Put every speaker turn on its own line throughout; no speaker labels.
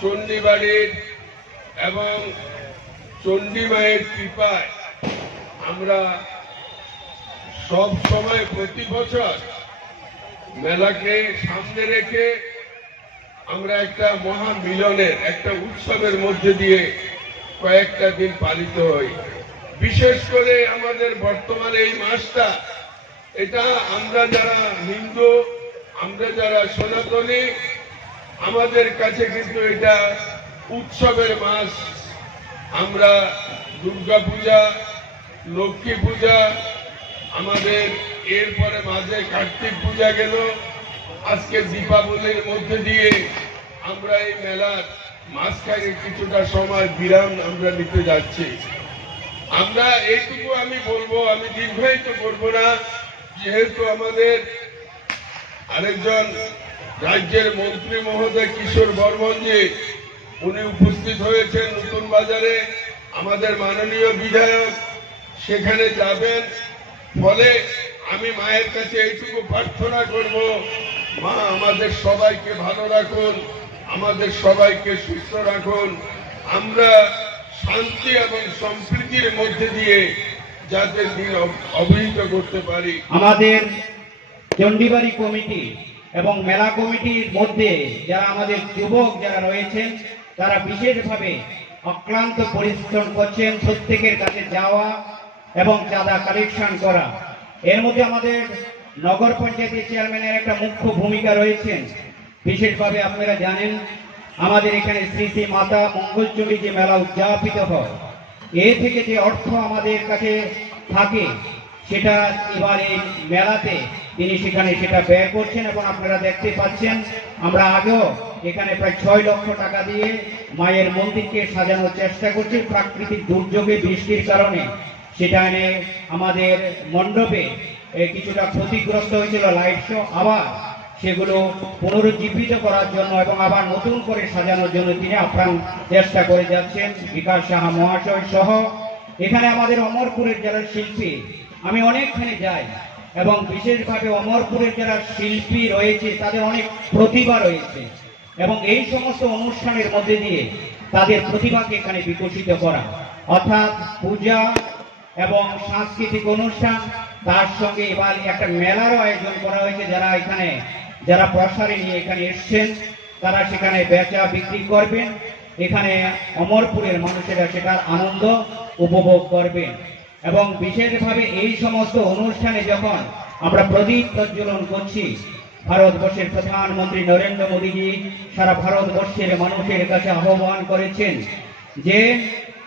চণ্ডীবাড়ির এবং চণ্ডী মায়ের কৃপায় আমরা সব সময় প্রতি বছর মেলাকে সামনে রেখে আমরা একটা মহা মিলনের একটা উৎসবের মধ্যে দিয়ে কয়েকটা দিন পালিত হই। বিশেষ করে আমাদের বর্তমানে এই মাসটা, এটা আমরা যারা হিন্দু, আমরা যারা সনাতনী আমাদের কাছে কিন্তু এটা উৎসবের মাস। আমরা দুর্গা পূজা, লক্ষ্মী পূজা, আমাদের এরপরে মাঝে কার্তিক পূজা গেল। আজকে দীপাবলির মধ্যে দিয়ে আমরা এই মেলার মাঝখানে কিছুটা সময় বিরাম আমরা নিতে যাচ্ছি। আমরা এইটুকু আমি বলব, আমি দীর্ঘায়িত করব না। যেহেতু আমাদের আরেকজন রাজ্যের মন্ত্রী মহোদয় কিশোর বর্মনজি, উনি উপস্থিত হয়েছেন নতুন বাজারে, আমাদের মাননীয় বিধায়ক, সেখানে যাবেন। ফলে আমি মায়ের কাছে এইটুকু প্রার্থনা করব, মা, আমাদের সবাইকে ভালো রাখুন, আমাদের সবাইকে সুস্থ রাখুন। আমরা শান্তি এবং সম্প্রীতির মধ্যে দিয়ে যাতে দিন অব- অবহিত করতে পারি।
আমাদের চণ্ডীবাড়ি কমিটি এবং মেলা কমিটির মধ্যে যারা আমাদের যুবক যারা রয়েছেন, তারা বিশেষভাবে অক্লান্ত পরিশ্রম করছেন প্রত্যেকের কাছে যাওয়া এবং চাঁদা কালেকশন করা। এর মধ্যে আমাদের নগর পঞ্চায়েতের চেয়ারম্যানের একটা মুখ্য ভূমিকা রয়েছেন। বিশেষভাবে আপনারা জানেন, আমাদের এখানে শ্রী শ্রী মাতা মঙ্গলচণ্ডী যে মেলা উদযাপিত হয়, এ থেকে যে অর্থ আমাদের কাছে থাকে সেটা এবার এই মেলাতে তিনি সেখানে সেটা ব্যয় করছেন এবং আপনারা দেখতে পাচ্ছেন, আমরা আগেও এখানে প্রায় ছয় লক্ষ টাকা দিয়ে মায়ের মন্দিরকে সাজানোর চেষ্টা করছি। প্রাকৃতিক দুর্যোগে, বৃষ্টির কারণে সেটা এনে আমাদের মণ্ডপে কিছুটা ক্ষতিগ্রস্ত হয়েছিল লাইট শো আবার সেগুলো পুনরুজ্জীবিত করার জন্য এবং আবার নতুন করে সাজানোর জন্য তিনি আপ্রাণ চেষ্টা করে যাচ্ছেন। বিকাশ সাহা মহাশয় সহ। এখানে আমাদের অমরপুরের যারা শিল্পী আমি অনেকখানে যাই, এবং বিশেষভাবে অমরপুরের যারা শিল্পী রয়েছে, তাদের অনেক প্রতিভা রয়েছে। এবং এই সমস্ত অনুষ্ঠানের মধ্যে দিয়ে তাদের প্রতিভাকে এখানে বিকশিত করা। অর্থাৎ পূজা এবং সাংস্কৃতিক অনুষ্ঠান, তার সঙ্গে এবার একটা মেলারও আয়োজন করা হয়েছে, যারা এখানে, যারা প্রসারে নিয়ে এখানে এসছেন, তারা সেখানে বেচা বিক্রি করবেন। এখানে অমরপুরের মানুষেরা সেটার আনন্দ উপভোগ করবেন। এবং বিশেষভাবে এই সমস্ত অনুষ্ঠানে যখন আমরা প্রদীপ প্রজ্বলন করছি, ভারতবর্ষের প্রধানমন্ত্রী নরেন্দ্র মোদীজি সারা ভারতবর্ষের মানুষের কাছে আহ্বান করেছেন যে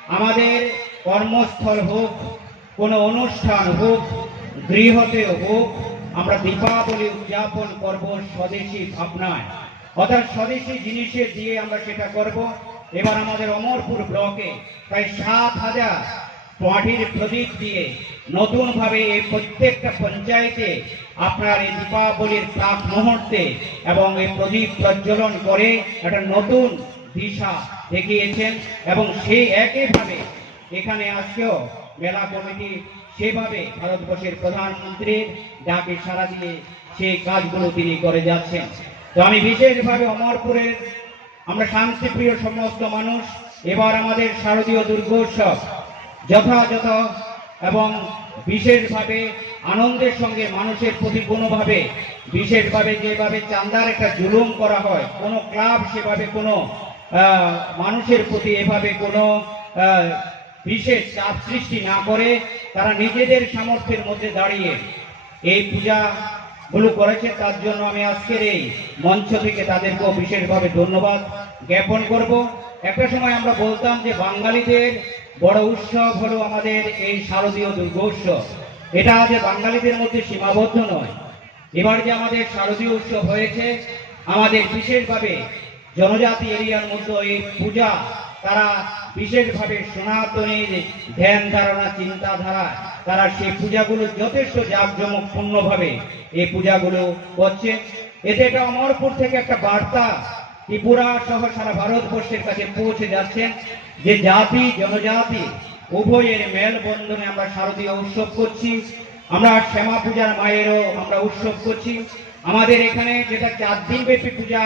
আমাদের কর্মস্থল হোক, কোনো অনুষ্ঠান হোক, গৃহতে হোক, আমরা দীপাবলি উদযাপন করব স্বদেশী ভাবনায়। অর্থাৎ স্বদেশী জিনিসের দিয়ে আমরা সেটা করব। এবার আমাদের অমরপুর ব্লকে প্রায় সাত হাজার মাটির প্রদীপ দিয়ে নতুন ভাবে এই প্রত্যেকটা পঞ্চায়েতে আপনার এই দীপাবলির প্রাক মুহূর্তে এবং এই প্রদীপ প্রজ্বলন করে একটা নতুন দিশা দেখিয়েছেন এবং সেই একইভাবে এখানে আজকেও মেলা কমিটি সেভাবে ভারতবর্ষের প্রধানমন্ত্রীর ডাকে সারা দিয়ে সেই কাজগুলো তিনি করে যাচ্ছেন। তো আমি বিশেষভাবে অমরপুরের আমরা শান্তিপ্রিয় সমস্ত মানুষ, এবার আমাদের শারদীয় দুর্গোৎসব যথাযথ এবং বিশেষভাবে আনন্দের সঙ্গে মানুষের প্রতি কোনোভাবে, বিশেষভাবে যেভাবে চান্দার একটা জুলুম করা হয়, কোনো ক্লাব সেভাবে, কোনো মানুষের প্রতি এভাবে কোনো বিশেষ চাপ সৃষ্টি না করে তারা নিজেদের সামর্থ্যের মধ্যে দাঁড়িয়ে এই পূজা গুলো করেছে। তার জন্য আমি আজকের এই মঞ্চ থেকে তাদেরকেও বিশেষভাবে ধন্যবাদ জ্ঞাপন করব। একটা সময় আমরা বলতাম যে বাঙালিদের বড় উৎসব হলো আমাদের এই শারদীয় দুর্গোৎসব। এটা যে বাঙালিদের মধ্যে সীমাবদ্ধ নয়। এবার যে আমাদের শারদীয় উৎসব হয়েছে, আমাদের বিশেষভাবে জনজাতি এরিয়ার মধ্যে এই পূজা, তারা বিশেষভাবে সনাতনের ধ্যান ধারণা, চিন্তাধারা, তারা সেই পূজাগুলো যথেষ্ট জাঁকজমক পূর্ণভাবে এই পূজাগুলো করছে। এতে এটা অমরপুর থেকে একটা বার্তা ত্রিপুরা সহ সারা ভারতবর্ষের কাছে পৌঁছে যাচ্ছেন যে জাতি, জনজাতি, উভয়ের মেলবন্ধনে আমরা শারদীয় উৎসব করছি। আমরা শ্যামা পূজার মায়েরও আমরা উৎসব করছি। আমাদের এখানে যেটা চার দিন ব্যাপী পূজা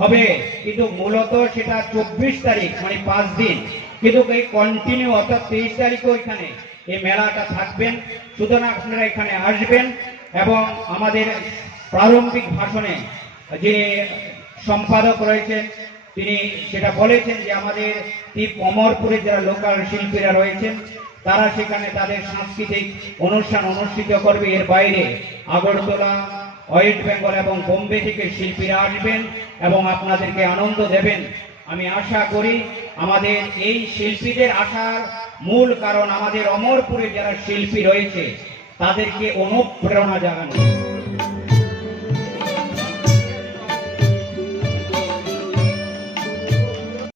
হবে, কিন্তু মূলত সেটা চব্বিশ তারিখ মানে পাঁচ দিন। কিন্তু এই কন্টিনিউ অর্থাৎ তেইশ তারিখও এখানে এই মেলাটা থাকবেন। সুতরাং আপনারা এখানে আসবেন এবং আমাদের প্রারম্ভিক ভাষণে যে সম্পাদক রয়েছেন। তিনি সেটা বলেছেন যে আমাদের অমরপুরে যারা লোকাল শিল্পীরা রয়েছেন, তারা সেখানে তাদের সাংস্কৃতিক অনুষ্ঠান অনুষ্ঠিত করবে। এর বাইরে আগরতলা, ওয়েস্ট বেঙ্গল এবং বোম্বে থেকে শিল্পীরা আসবেন এবং আপনাদেরকে আনন্দ দেবেন। আমি আশা করি আমাদের এই শিল্পীদের আসার মূল কারণ আমাদের অমরপুরে যারা শিল্পী রয়েছে, তাদেরকে অনুপ্রেরণা জাগানো।